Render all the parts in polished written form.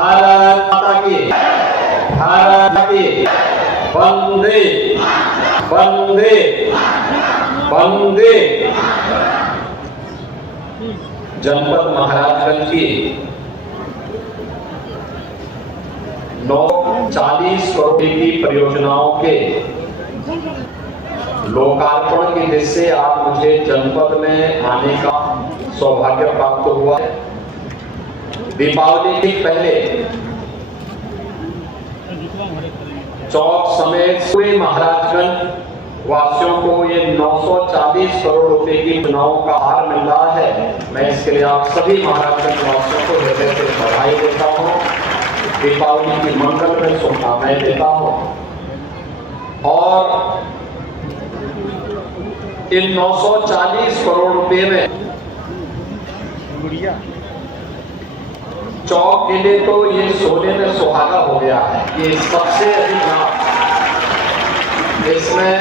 भारत माता की, भारत माता की, वंदे वंदे वंदे। जनपद महाराजगंज की 940 करोड़ की परियोजनाओं के लोकार्पण की दृष्टि से आज मुझे जनपद में आने का सौभाग्य प्राप्त हुआ है। दीपावली के पहले चौक समेत पूरे महाराजगंज वासियों को ये 940 करोड़ रुपए की चुनाव का हार मिल रहा है। मैं इसके लिए आप सभी महाराजगंज वासियों को हृदय से बधाई देता हूँ, दीपावली की मंगल में शुभकामनाएं देता हूँ। और इन 940 करोड़ रुपए में चौक के लिए तो ये सोने में सुहागा हो गया है। ये सबसे अधिक लाभ इसमें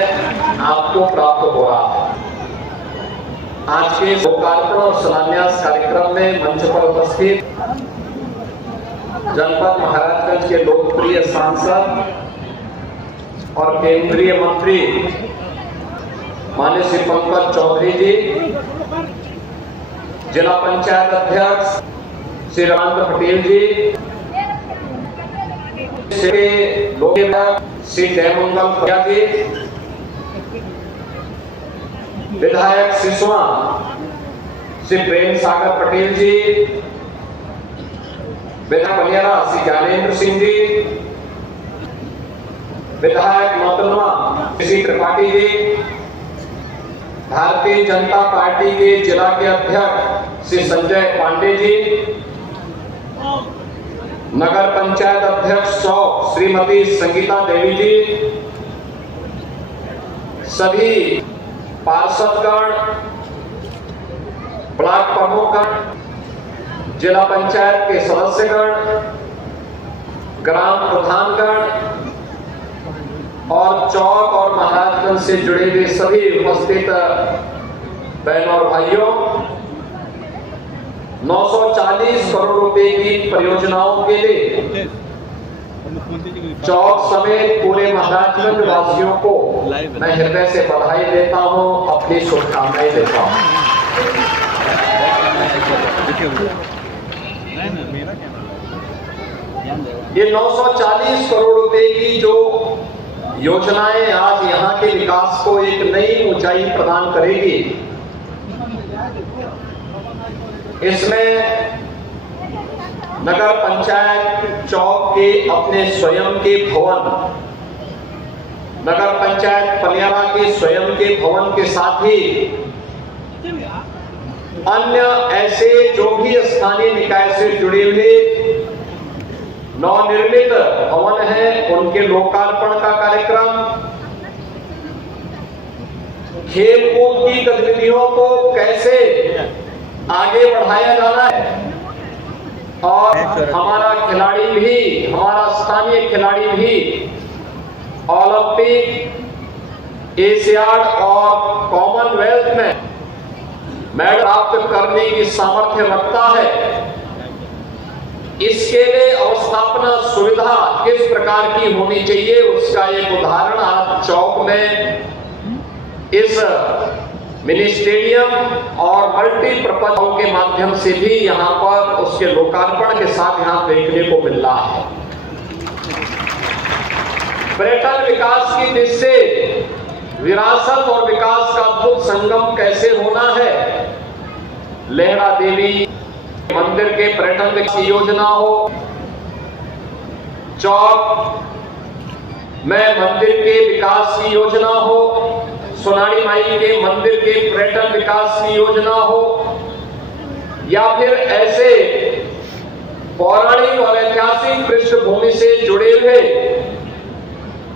आपको प्राप्त हो रहा है। आज के लोकार्पण और शिलान्यास कार्यक्रम में मंच पर उपस्थित जनपद महाराजगंज के लोकप्रिय सांसद और केंद्रीय मंत्री माननीय श्री पंकज चौधरी जी, जिला पंचायत अध्यक्ष श्री रामचंद्र पटेल जी, श्री जयमंगल प्रिया जी, विधायक सिसवा श्री प्रेम सागर पटेल जी, विधायक बलियारा श्री ज्ञानेंद्र सिंह जी, विधायक नौतनवा श्री त्रिपाठी जी, भारतीय जनता पार्टी के जिला के अध्यक्ष श्री संजय पांडे जी, नगर पंचायत अध्यक्ष चौक श्रीमती संगीता देवी जी, सभी पार्षदगण, ब्लॉक प्रमुखगण, जिला पंचायत के सदस्यगण, ग्राम प्रधानगण और चौक और महाराजगंज से जुड़े हुए सभी उपस्थित बहनों और भाइयों, 940 करोड़ रुपए की परियोजनाओं के लिए चौक समेत पूरे महाराजगंज वासियों को मैं हृदय से बधाई देता हूं, अपनी शुभकामनाएं देता हूं। ये 940 करोड़ रुपए की जो योजनाएं आज यहां के विकास को एक नई ऊंचाई प्रदान करेगी। इसमें नगर पंचायत चौक के अपने स्वयं के भवन, नगर पंचायत पलियारा के स्वयं के भवन के साथ ही अन्य ऐसे जो भी स्थानीय निकाय से जुड़े हुए नवनिर्मित भवन है, उनके लोकार्पण का कार्यक्रम, खेल कूद की गतिविधियों को कैसे आगे बढ़ाया जाना है और हमारा खिलाड़ी भी, हमारा स्थानीय खिलाड़ी भी ओलंपिक, एशियाड और कॉमनवेल्थ में मेडल प्राप्त करने की सामर्थ्य रखता है। इसके लिए अवस्थापना सुविधा किस प्रकार की होनी चाहिए, उसका एक उदाहरण आज चौक में इस मिनी स्टेडियम और मल्टीपर्पज के माध्यम से भी यहां पर उसके लोकार्पण के साथ यहां देखने को मिल रहा है। पर्यटन विकास की दृष्टि से विरासत और विकास का अद्भुत संगम कैसे होना है, लेहरा देवी मंदिर के पर्यटन विकास की योजना हो, चौक में मंदिर के विकास की योजना हो, सोनाड़ी माई के मंदिर के पर्यटन विकास की योजना हो, या फिर ऐसे पौराणिक और ऐतिहासिक पृष्ठभूमि से जुड़े हुए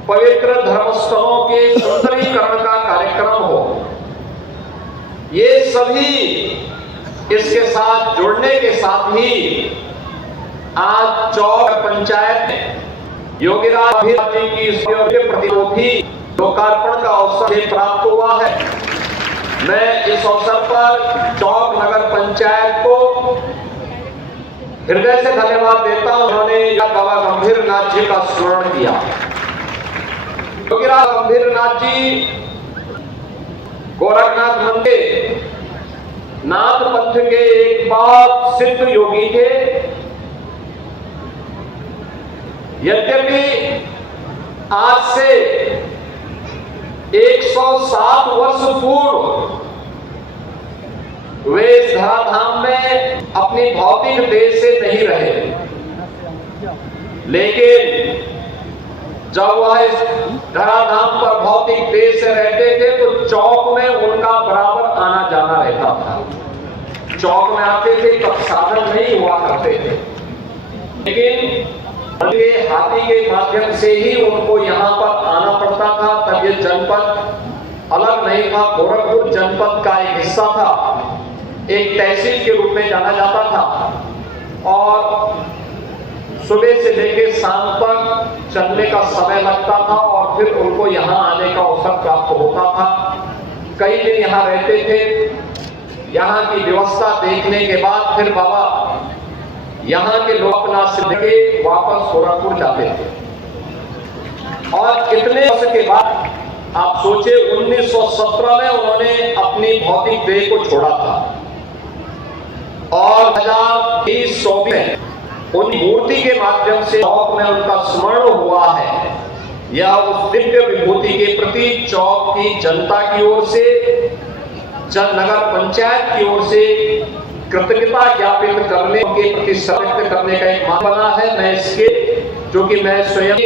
पवित्र धर्मस्थलों के सुंदरीकरण का कार्यक्रम हो, ये सभी इसके साथ जुड़ने के साथ ही आज चौक पंचायत में योगीराज जी की प्रतिनिधि लोकार्पण का अवसर प्राप्त हुआ है। मैं इस अवसर पर चौक नगर पंचायत को हृदय से धन्यवाद देता हूं। उन्होंने गंभीरनाथ जी का स्मरण किया। योगीराज गंभीरनाथ जी गोरखनाथ मंदिर नाथ पंथ के एक बहुत सिद्ध योगी थे। यद्यपि आज से 107 वर्ष पूर्व वे इस धराधाम में अपनी भौतिक देह से नहीं रहे, लेकिन जब वह इस धराधाम पर भौतिक देह से रहते थे तो चौक में उनका बराबर आना जाना रहता था। चौक में आते थे तब साधन नहीं हुआ करते थे, लेकिन उनके हाथी के माध्यम से ही उनको यहाँ पर आना पड़ता था। तब ये जनपद अलग नहीं था, गोरखपुर जनपद का एक हिस्सा था, एक तहसील के रूप में जाना जाता था और सुबह से लेकर शाम तक चलने का समय लगता था और फिर उनको यहाँ आने का अवसर प्राप्त होता था। कई दिन यहाँ रहते थे। यहाँ की व्यवस्था देखने के बाद फिर बाबा यहाँ के लोग अपना सिद्ध के वापस गोरखपुर जाते थे। और इतने वर्ष के बाद आप सोचे 1917 में उन्होंने अपनी भौतिक देह को छोड़ा था और 2023 में उन मूर्ति के माध्यम से चौक में उनका स्मरण हुआ है। यह उस दिव्य विभूति के प्रति चौक की जनता की ओर से, नगर पंचायत की ओर से कृतज्ञता ज्ञापित करने के प्रति व्यक्त करने का एक मार्ग बना है। मैं इसके जो कि मैं स्वयं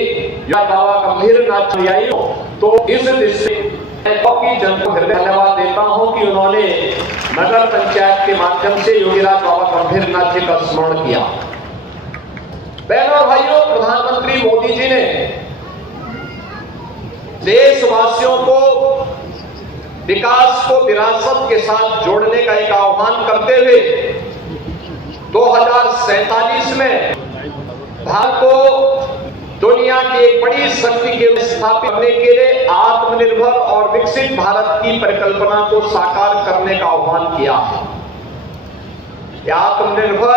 बाबा गंभीरनाथ जी आई हूं, तो इस दृष्टि की जनता को धन्यवाद देता हूं कि उन्होंने नगर पंचायत के माध्यम से योगीराज बाबा गंभीरनाथ जी का स्मरण किया। बहनों और भाइयों, प्रधानमंत्री मोदी जी ने देशवासियों को विकास को विरासत के साथ जोड़ने का एक आह्वान करते हुए 2047 में भारत को दुनिया की एक बड़ी शक्ति के रूप में स्थापित करने के लिए आत्मनिर्भर और विकसित भारत की परिकल्पना को साकार करने का आह्वान किया है। आत्मनिर्भर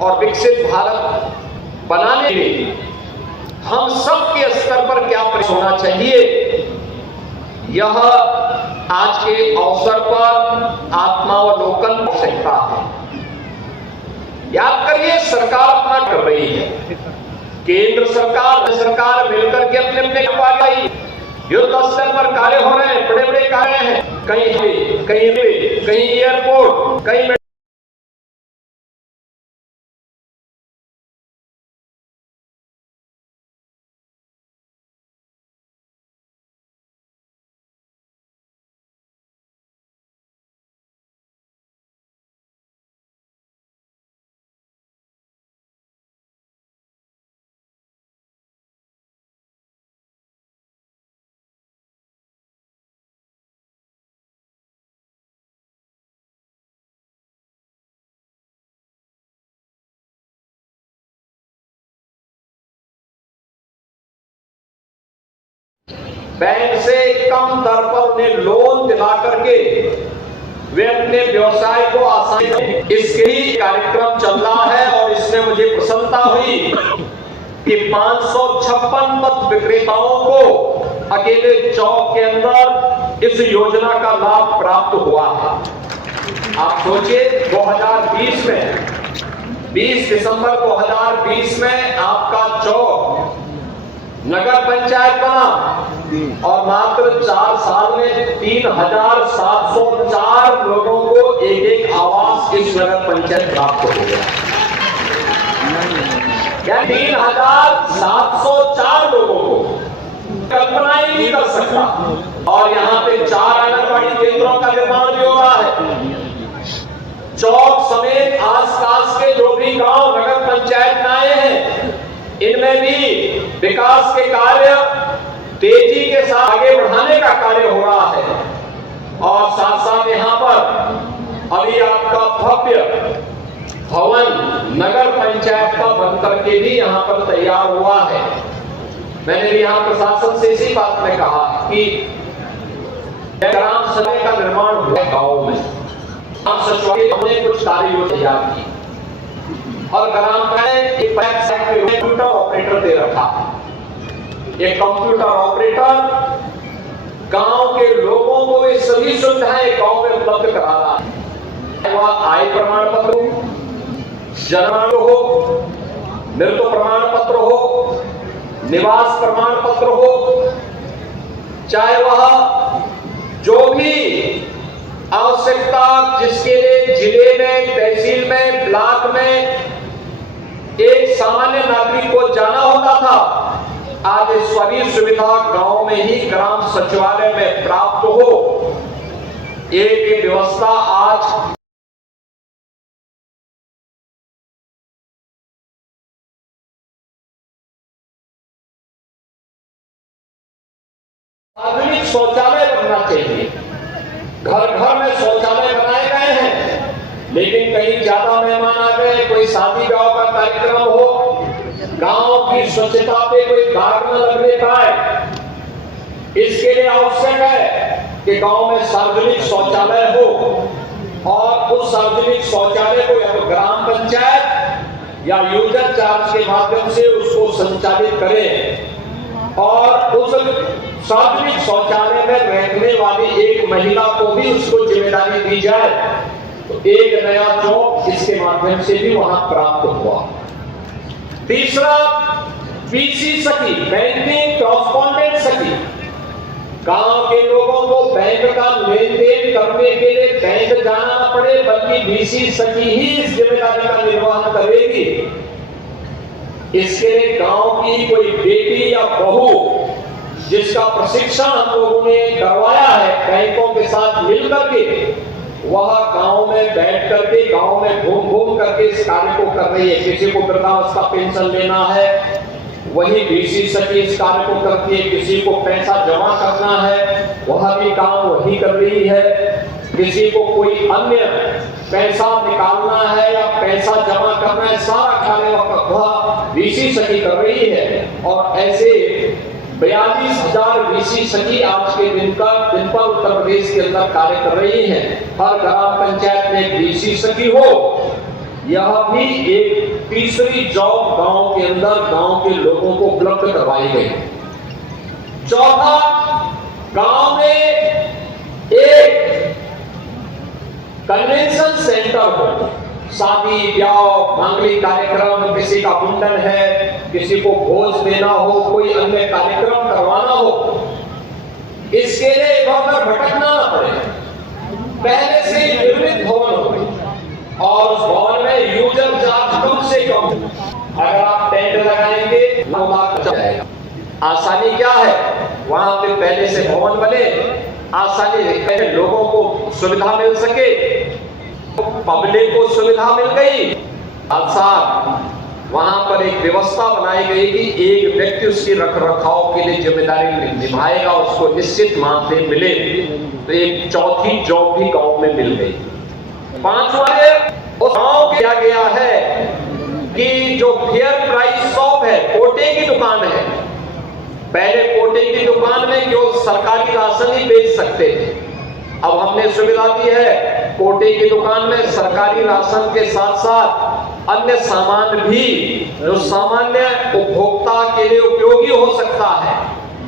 और विकसित भारत बनाने के लिए हम सब के स्तर पर क्या प्रयास होना चाहिए, यह आज के अवसर पर आत्मावलोकन हो सकता है। याद करिए, सरकार अपना कर रही है, केंद्र सरकार मिलकर के अपने अपने कार्य, युद्ध स्तर पर कार्य हो रहे हैं, बड़े बड़े कार्य हैं, कहीं एयरपोर्ट, कहीं बैंक से कम दर पर उन्हें लोन दिला करके वे अपने व्यवसाय को आसानी से, इसके ही कार्यक्रम चल रहा है और इसमें मुझे प्रसन्नता हुई कि 556 पथ विक्रेताओं को अकेले चौक के अंदर इस योजना का लाभ प्राप्त हुआ है। आप सोचिए, 2020 में 20 दिसंबर 2020 में आपका चौक नगर पंचायत बना और मात्र 4 साल में 3704 लोगों को एक आवास इस नगर पंचायत प्राप्त हो गया। क्या 3704 लोगों को कल्पना ही नहीं कर सकता। और यहाँ पे 4 आंगनबाड़ी केंद्रों का निर्माण भी हो रहा है। चौक समेत आसपास के जो भी गांव नगर पंचायत में आए हैं, इनमें भी विकास के कार्य तेजी के साथ आगे बढ़ाने का कार्य हो रहा है। और साथ साथ यहाँ पर अभी आपका भव्य भवन नगर पंचायत का बनकर के भी यहाँ पर तैयार हुआ है। मैंने भी यहाँ प्रशासन से इसी बात में कहा कि ग्राम सभा का निर्माण हुआ गाँव में, ग्राम सचिवालय हमने कुछ कार्य तैयार की और ग्राम में कंप्यूटर ऑपरेटर दे रखा। एक कंप्यूटर ऑपरेटर गांव के लोगों को ये सभी सुविधाएं गांव में उपलब्ध करा रहा है। वह आय प्रमाण पत्र हो, जन्म हो, मृत्यु प्रमाण पत्र हो, निवास प्रमाण पत्र हो, चाहे वह जो भी आवश्यकता जिसके लिए जिले में, तहसील में, ब्लॉक में एक सामान्य नागरिक को जाना होता था, आज सभी सुविधा गांव में ही ग्राम सचिवालय में प्राप्त हो। एक व्यवस्था आज आधुनिक शौचालय बनना चाहिए। घर घर में शौचालय बनाए गए हैं, लेकिन कहीं ज्यादा मेहमान आ गए, कोई शादी ब्याह का कार्यक्रम हो, गांव की स्वच्छता पे कोई दाग न लगने पाए, इसके लिए आवश्यक है कि गांव में सार्वजनिक शौचालय हो और उस सार्वजनिक शौचालय को या तो ग्राम पंचायत या यूजर चार्ज के माध्यम से उसको संचालित करें और उस सार्वजनिक शौचालय में रहने वाली एक महिला को भी उसको जिम्मेदारी दी जाए, तो एक नया जॉब इसके माध्यम से भी वहां प्राप्त हुआ। तीसरा, पीसी सखी, बैंकिंग कॉरेस्पॉन्डेंट सखी। गांव के लोगों को बैंक का लेन देन करने के लिए बैंक जाना न पड़े, बल्कि बीसी सखी ही इस जिम्मेदारी का निर्वहन करेगी। इसके लिए गांव की कोई बेटी या बहू जिसका प्रशिक्षण हम लोगों ने करवाया है बैंकों के साथ मिलकर के, वह गांव में बैठ करके, गांव में घूम घूम करके इस कार्य को कर रही है। किसी को वृद्धावस्था पेंशन लेना है, वही बीसी सखी इस कार्य को करती है। किसी को पैसा जमा करना है, वह भी काम वही कर रही है। किसी को कोई अन्य पैसा निकालना है या पैसा जमा करना है, सारा कार्य वह बीसी सखी कर रही है। और ऐसे 42,000 बीसी सखी आज के दिन पर उत्तर प्रदेश के अंदर कार्य कर रही हैं। हर ग्राम पंचायत में एक बीसी सखी हो, यह भी एक तीसरी जॉब गांव के अंदर गांव के लोगों को उपलब्ध करवाई गई। चौथा, गांव में एक कन्वेंशन सेंटर हो। शादी ब्याह, मांगलिक कार्यक्रम, किसी का मुंडन है, किसी को भोज देना हो, कोई अन्य कार्यक्रम करवाना हो, इसके लिए इधर भटकना न पड़े। पहले से निर्मित भवन हो और उस भवन में यूजर चार्ज कम से कम, अगर आप टेंट लगाएंगे 9 लाख जाएगा। आसानी क्या है, वहां पे पहले से भवन बने, आसानी लोगों को सुविधा मिल सके, पब्लिक को सुविधा मिल गई। साथ वहां पर एक व्यवस्था बनाई गई कि एक व्यक्ति उसकी रख रखाव के लिए जिम्मेदारी निभाएगा, उसको निश्चित मानदेय मिले। तो एक चौथी जॉब भी गांव में मिल गई। पांचवा, उस गांव किया गया है कि जो फेयर प्राइस शॉप है, कोटे की दुकान है। पहले कोटे की दुकान में जो सरकारी राशन ही बेच सकते थे, अब हमने सुविधा दी है कोटे की दुकान में सरकारी राशन के साथ साथ अन्य सामान भी जो सामान्य उपभोक्ता के लिए उपयोगी हो सकता है,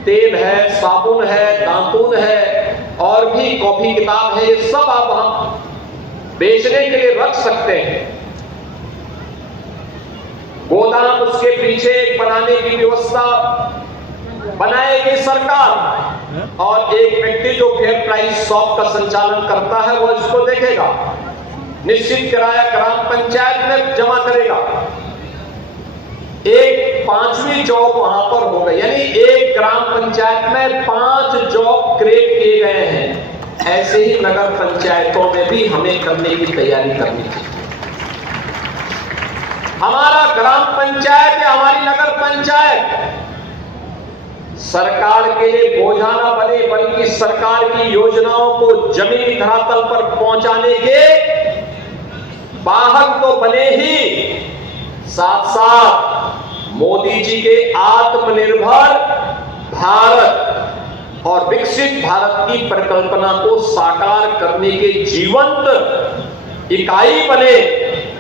तेल है, साबुन है, दातुन है और भी कॉपी किताब है, ये सब आप हम बेचने के लिए रख सकते हैं। गोदाम उसके पीछे बनाने की व्यवस्था बनाएगी सरकार और एक व्यक्ति जो फेयर प्राइस शॉप का संचालन करता है वो इसको देखेगा। निश्चित किराया ग्राम पंचायत में जमा करेगा। एक 5वीं जॉब वहां पर होगा, यानी एक ग्राम पंचायत में 5 जॉब क्रिएट किए गए हैं। ऐसे ही नगर पंचायतों में भी हमें करने की तैयारी करनी चाहिए। हमारा ग्राम पंचायत या हमारी नगर पंचायत सरकार के लिए बोझा न बने, बल्कि सरकार की योजनाओं को जमीनी धरातल पर पहुंचाने के वाहक तो बने ही, साथ साथ मोदी जी के आत्मनिर्भर भारत और विकसित भारत की परिकल्पना को साकार करने के जीवंत इकाई बने।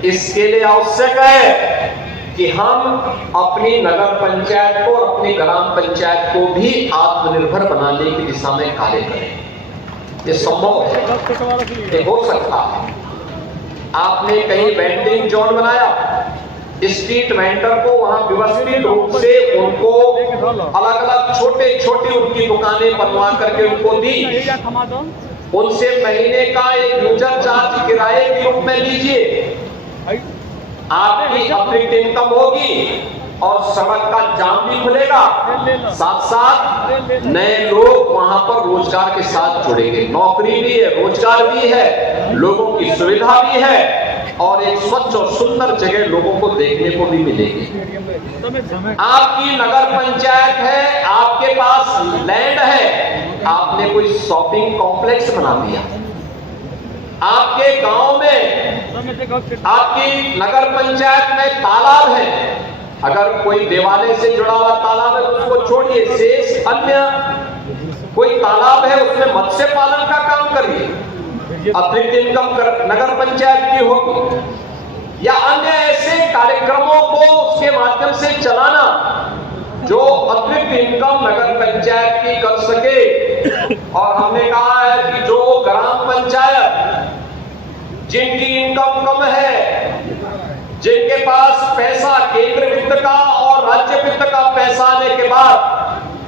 इसके लिए आवश्यक है कि हम अपनी नगर पंचायत को और अपनी ग्राम पंचायत को भी आत्मनिर्भर बनाने की दिशा में कार्य करें। ये संभव है, ये हो सकता है। आपने कहीं वेंडिंग जोन बनाया, स्ट्रीट वेंडर को वहां व्यवस्थित रूप से उनको अलग अलग छोटे छोटे उनकी दुकानें बनवा करके उनको दी, उनसे महीने का एक यूजर चार्ज किराए के रूप में लीजिए, आपकी अतिरिक्त इनकम होगी और सड़क का जाम भी खुलेगा, साथ साथ नए लोग वहां पर रोजगार के साथ जुड़ेंगे। नौकरी भी है, रोजगार भी है, लोगों की सुविधा भी है और एक स्वच्छ और सुंदर जगह लोगों को देखने को भी मिलेगी। आपकी नगर पंचायत है, आपके पास लैंड है, आपने कोई शॉपिंग कॉम्प्लेक्स बना दिया, आपके गांव में आपकी नगर पंचायत में तालाब है, अगर कोई देवालय से जुड़ा हुआ तालाब है तो उसको छोड़िए, शेष अन्य कोई तालाब है उसमें मत्स्य पालन का काम करिए, अतिरिक्त इनकम नगर पंचायत की होगी, या अन्य ऐसे कार्यक्रमों को उसके माध्यम से चलाना जो अतिरिक्त इनकम नगर पंचायत की कर सके। और हमने कहा है कि जो ग्राम पंचायत जिनकी इनकम कम है, जिनके पास पैसा केंद्र वित्त का और राज्य वित्त का पैसा आने के बाद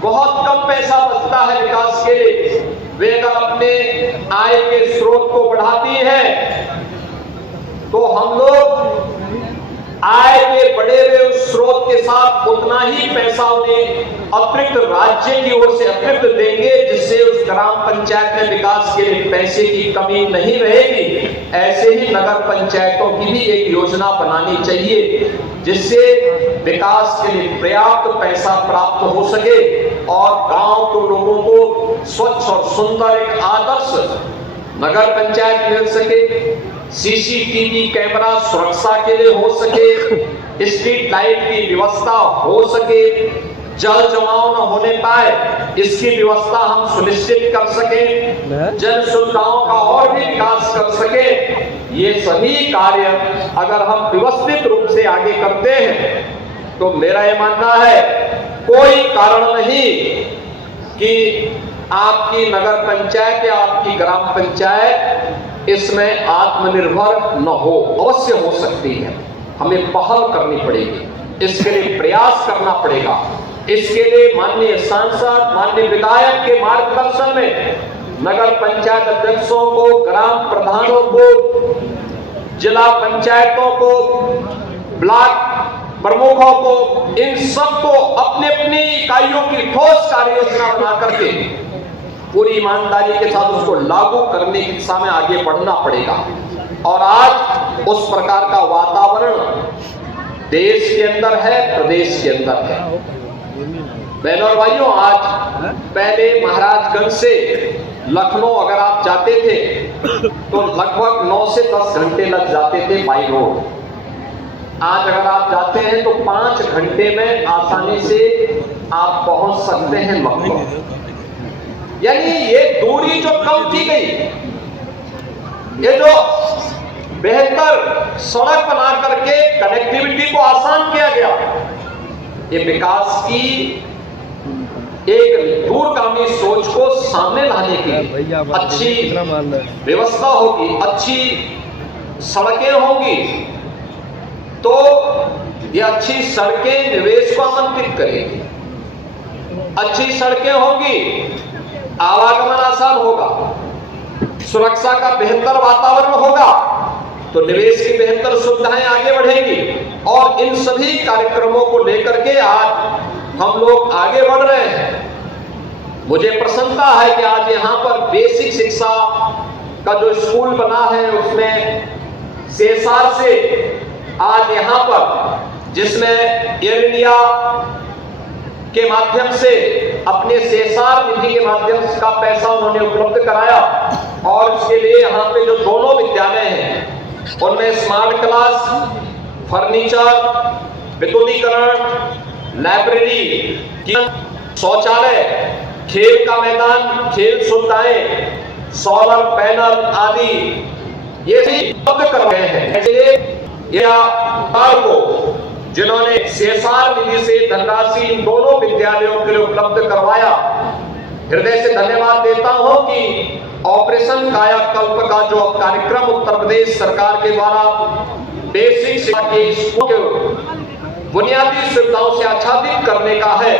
बहुत कम पैसा बचता है विकास के लिए, वे अगर अपने आय के स्रोत को बढ़ाती है तो हम लोग आय के बढ़े हुए उस स्रोत के साथ उतना ही पैसा उन्हें अतिरिक्त राज्य की ओर से अतिरिक्त देंगे, जिससे उस ग्राम पंचायत में विकास के लिए पैसे की कमी नहीं रहेगी। ऐसे ही नगर पंचायतों की भी एक योजना बनानी चाहिए जिससे विकास के लिए पर्याप्त पैसा प्राप्त हो सके और गांव के लोगों को स्वच्छ और सुंदर एक आदर्श नगर पंचायत मिल सके, सीसीटीवी कैमरा सुरक्षा के लिए हो सके, स्ट्रीट लाइट की व्यवस्था हो सके, जल जमाव न होने पाए इसकी व्यवस्था हम सुनिश्चित कर सके, जन सुविधाओं का और भी विकास कर सके। ये सभी कार्य अगर हम व्यवस्थित रूप से आगे करते हैं तो मेरा ये मानना है कोई कारण नहीं कि आपकी नगर पंचायत या आपकी ग्राम पंचायत इसमें आत्मनिर्भर न हो, अवश्य हो सकती है। हमें पहल करनी पड़ेगी, इसके लिए प्रयास करना पड़ेगा। इसके लिए माननीय सांसद, माननीय विधायक के मार्गदर्शन में नगर पंचायत अध्यक्षों को, ग्राम प्रधानों को, जिला पंचायतों को, ब्लॉक प्रमुखों को, इन सबको अपनी अपनी इकाइयों की ठोस कार्य योजना बना करके पूरी ईमानदारी के साथ उसको लागू करने की दिशा में आगे बढ़ना पड़ेगा। और आज उस प्रकार का वातावरण देश के अंदर है, प्रदेश के अंदर है। बहनों और भाइयों, आज पहले महाराजगंज से लखनऊ अगर आप जाते थे तो लगभग 9 से 10 घंटे लग जाते थे बाई रोड। आज अगर आप जाते हैं तो 5 घंटे में आसानी से आप पहुंच सकते हैं लखनऊ। यानी ये दूरी जो कम की गई, ये जो बेहतर सड़क बना करके कनेक्टिविटी को आसान किया गया, ये विकास की एक दूरगामी सोच को सामने लाने के लिए अच्छी व्यवस्था होगी, अच्छी सड़कें होंगी तो ये अच्छी सड़कें निवेश को आमंत्रित करेगी। अच्छी सड़कें होंगी, आवागमन आसान होगा, सुरक्षा का बेहतर वातावरण होगा तो निवेश की बेहतर सुविधाएं आगे बढ़ेंगी। और इन सभी कार्यक्रमों को लेकर के आज हम लोग आगे बढ़ रहे हैं। मुझे प्रसन्नता है कि आज यहाँ पर बेसिक शिक्षा का जो स्कूल बना है उसमें सेसार से आज यहाँ पर, जिसमें एयर इंडिया के माध्यम से अपने सेसार निधि के माध्यम से का पैसा उन्होंने उपलब्ध कराया और इसके लिए यहाँ पे जो दोनों विद्यालय हैं उनमें स्मार्ट क्लास, फर्नीचर, विद्युतीकरण, लाइब्रेरी, शौचालय, खेल का मैदान, खेल सुविधाएं, सोलर पैनल आदि ये भी उपलब्ध कर रहे हैं। इसलिए को जिन्होंने CSR निधि से धनराशि इन दोनों विद्यालयों के लिए उपलब्ध करवाया। हृदय से धन्यवाद देता हूं कि ऑपरेशन कायाकल्प का जो कार्यक्रम उत्तर प्रदेश सरकार के द्वारा बेसिक शिक्षा के स्कूल को बुनियादी सुविधाओं से आच्छादित करने का है,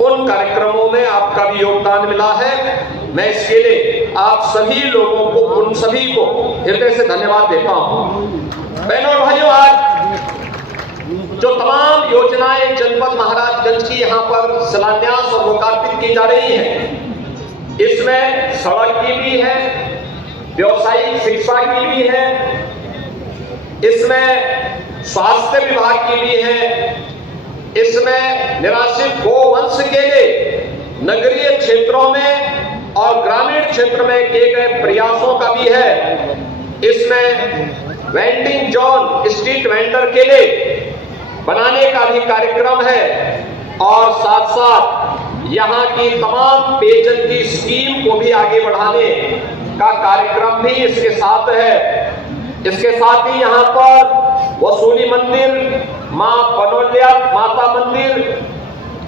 उन कार्यक्रमों में आपका भी योगदान मिला है। मैं इसके लिए आप सभी लोगों को, उन सभी को हृदय से धन्यवाद देता हूं। बहनों और भाइयों, आज जो तमाम योजनाएं जनपद महाराजगंज की यहाँ पर शिलान्यास और लोकार्पित की जा रही है, इसमें सड़क की भी है, व्यावसायिक शिक्षा की भी है, इसमें स्वास्थ्य विभाग की भी है, इसमें निराश्रित गोवंश के लिए नगरीय क्षेत्रों में और ग्रामीण क्षेत्र में किए गए प्रयासों का भी है, इसमें वेंडिंग जोन स्ट्रीट वेंडर के लिए बनाने का भी कार्यक्रम है और साथ साथ यहाँ की तमाम पेयजल की स्कीम को भी आगे बढ़ाने का कार्यक्रम भी इसके साथ है। इसके साथ ही यहाँ पर वसूली मंदिर, मां पनोलिया माता मंदिर,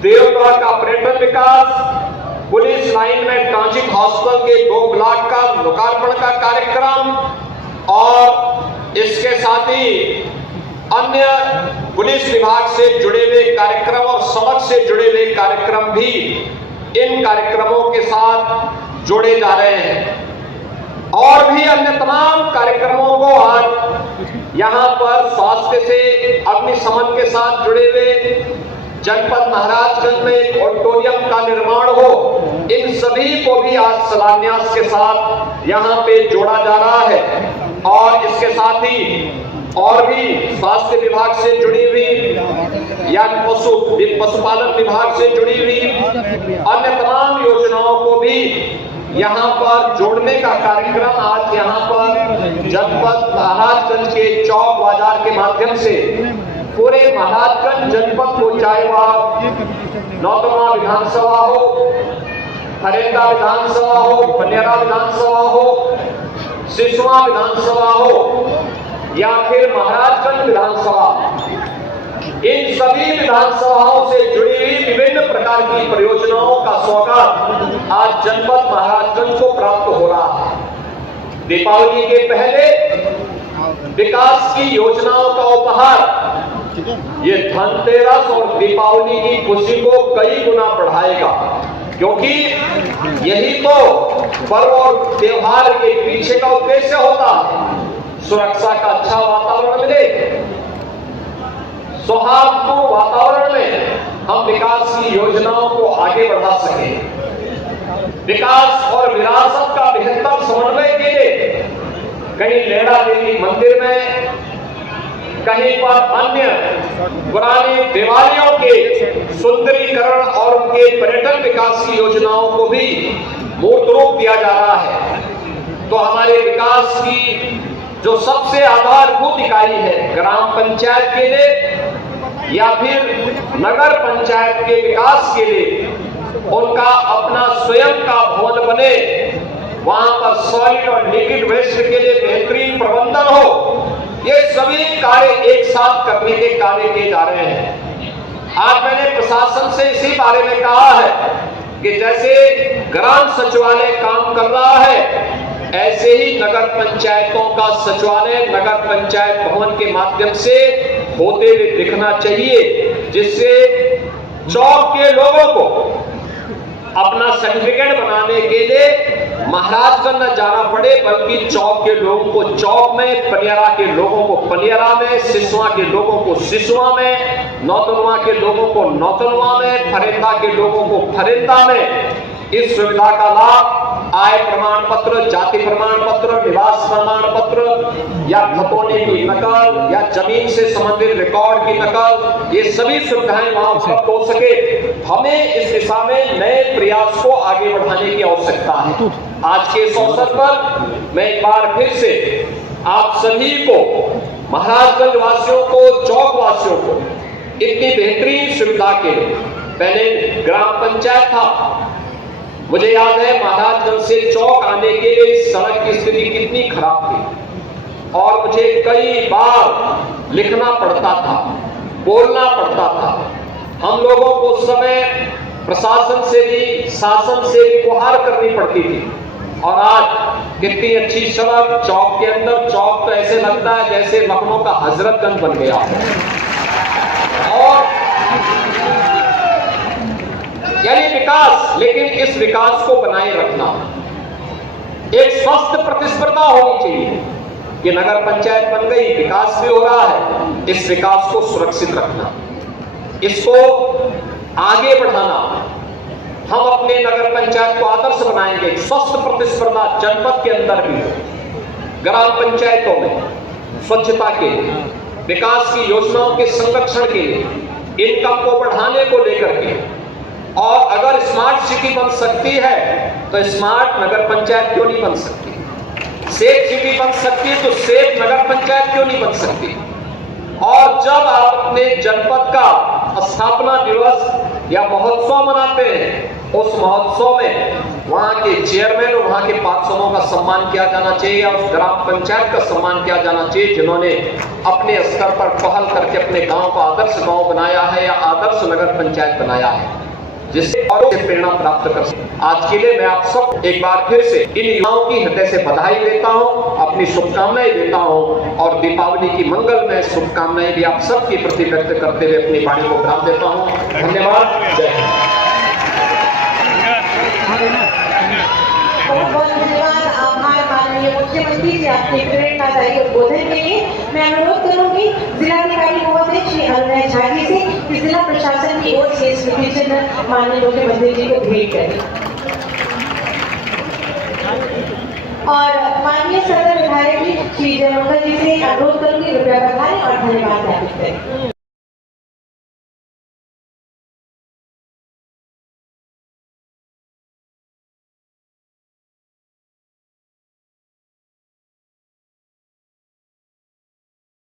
देवद्वार का पर्यटन विकास, पुलिस लाइन में ट्रांजिट हॉस्पिटल के 2 ब्लॉक का लोकार्पण का कार्यक्रम और इसके साथ ही अन्य पुलिस विभाग से जुड़े हुए कार्यक्रम और सड़क से जुड़े हुए कार्यक्रम भी इन कार्यक्रमों के साथ जोड़े जा रहे हैं और भी अन्य तमाम कार्यक्रमों को आज यहाँ पर स्वास्थ्य से अग्निशमन के साथ जुड़े हुए जनपद महाराजगंज में एक ऑडिटोरियम का निर्माण हो, इन सभी को भी आज शिलान्यास के साथ यहाँ पे जोड़ा जा रहा है और इसके साथ ही और भी स्वास्थ्य विभाग से जुड़ी हुई या पशुपालन विभाग से जुड़ी हुई अन्य तमाम योजनाओं को भी यहाँ पर जोड़ने का कार्यक्रम आज यहाँ पर जनपद महाराजगंज के चौक बाजार के माध्यम से पूरे महाराजगंज जनपद को, चाहे वह नौतनवा विधानसभा हो, फरेंदा विधानसभा हो, पनियारा विधानसभा हो, सिसवा विधानसभा हो या फिर महाराजगंज विधानसभा, इन सभी विधानसभाओं से जुड़ी हुई विभिन्न प्रकार की परियोजनाओं का सौगात आज जनपद महाराजगंज को प्राप्त हो रहा है। दीपावली के पहले विकास की योजनाओं का उपहार ये धनतेरस और दीपावली की खुशी को कई गुना बढ़ाएगा, क्योंकि यही तो पर्व और त्योहार के पीछे का उद्देश्य होता है। सुरक्षा का अच्छा वातावरण मिले, सौहार्दपूर्ण वातावरण में हम विकास की योजनाओं को आगे बढ़ा सकें। विकास और विरासत का बेहतर समन्वय के लिए कहीं लेड़ा देवी मंदिर में, कहीं पर अन्य पुरानी देवालयों के सुंदरीकरण और उनके पर्यटन विकास की योजनाओं को भी मूर्त रूप दिया जा रहा है। तो हमारे विकास की जो सबसे आधारभूत इकाई है, ग्राम पंचायत के लिए या फिर नगर पंचायत के विकास के लिए उनका अपना स्वयं का भवन बने, वहां पर सॉलिड और लिक्विड वेस्ट के लिए बेहतरीन प्रबंधन हो, ये सभी कार्य एक साथ करने के कार्य किए जा रहे हैं। आज मैंने प्रशासन से इसी बारे में कहा है कि जैसे ग्राम सचिवालय काम कर रहा है, ऐसे ही नगर पंचायतों का सचिवालय नगर पंचायत भवन के माध्यम से होते हुए दिखना चाहिए, जिससे चौक के लोगों को अपना सर्टिफिकेट बनाने के लिए महाराजगंज न जाना पड़े, बल्कि चौक के लोगों को चौक में, पनियारा के लोगों को पनियारा में, सिसवा के लोगों को सिसवा में, नौतनवा के लोगों को नौतनवा में, फरेंदा के लोगों को फरेंदा में इस सुविधा का लाभ आय प्रमाण पत्र, जाति प्रमाण पत्र, निवास प्रमाण पत्र या खतौनी की नकल या जमीन से संबंधित रिकॉर्ड की नकल, ये सभी सुविधाएं वहां उपलब्ध हो सके। हमें इस दिशा में नए प्रयास को आगे बढ़ाने की आवश्यकता है। आज के इस अवसर पर मैं एक बार फिर से आप सभी को, महाराजगंज वासियों को, चौक वासियों को इतनी बेहतरीन सुविधा के, पहले ग्राम पंचायत था, मुझे याद है महाराजगंज से चौक आने के लिए सड़क की स्थिति कितनी खराब थी और मुझे कई बार लिखना पड़ता था। बोलना पड़ता था। हम लोगों को उस समय प्रशासन से भी, शासन से भी गुहार करनी पड़ती थी। और आज कितनी अच्छी सड़क, चौक के अंदर, चौक तो ऐसे लगता है जैसे लखनऊ का हजरतगंज बन गया। और यानी विकास, लेकिन इस विकास को बनाए रखना, एक स्वस्थ प्रतिस्पर्धा होनी चाहिए कि नगर पंचायत बन गई, विकास भी हो रहा है, इस विकास को सुरक्षित रखना, इसको आगे बढ़ाना। हम अपने नगर पंचायत को आदर्श बनाएंगे। स्वस्थ प्रतिस्पर्धा जनपद के अंदर भी हो, ग्राम पंचायतों में स्वच्छता के लिए, विकास की योजनाओं के संरक्षण के लिए, इनकम को बढ़ाने को लेकर के। और अगर स्मार्ट सिटी बन सकती है तो स्मार्ट नगर पंचायत क्यों नहीं बन सकती? सेफ सिटी बन सकती है तो सेफ नगर पंचायत क्यों नहीं बन सकती? और जब आप अपने जनपद का स्थापना दिवस या महोत्सव मनाते हैं, उस महोत्सव में वहां के चेयरमैन और वहां के पार्षदों का सम्मान किया जाना चाहिए और उस ग्राम पंचायत का सम्मान किया जाना चाहिए जिन्होंने अपने स्तर पर पहल करके अपने गांव को आदर्श गांव बनाया है या आदर्श नगर पंचायत बनाया है, जिससे औरों से प्रेरणा प्राप्त कर सके। आज के लिए मैं आप सब एक बार फिर से इन युवाओं की हृदय से बधाई देता हूं, अपनी शुभकामनाएं देता हूं और दीपावली की मंगलमय शुभकामनाएं भी आप सबके प्रति व्यक्त करते हुए अपनी वाणी को विराम देता हूं। धन्यवाद। जय हिंद। बहुत बहुत धन्यवाद, आभार माननीय मुख्यमंत्री जी आपके प्रेरणादायी उद्बोधन के लिए। मैं अनुरोध करूंगी जिलाधिकारी महोदय श्री अरुणय झा जी से कि जिला प्रशासन की ओर से स्मृति चिन्ह माननीय मुख्यमंत्री जी को भेंट करें। और माननीय सदर विधायक जी श्री जयमंगल जी से अनुरोध करूंगी रुपया बधाएं और धन्यवाद ज्ञापित करें।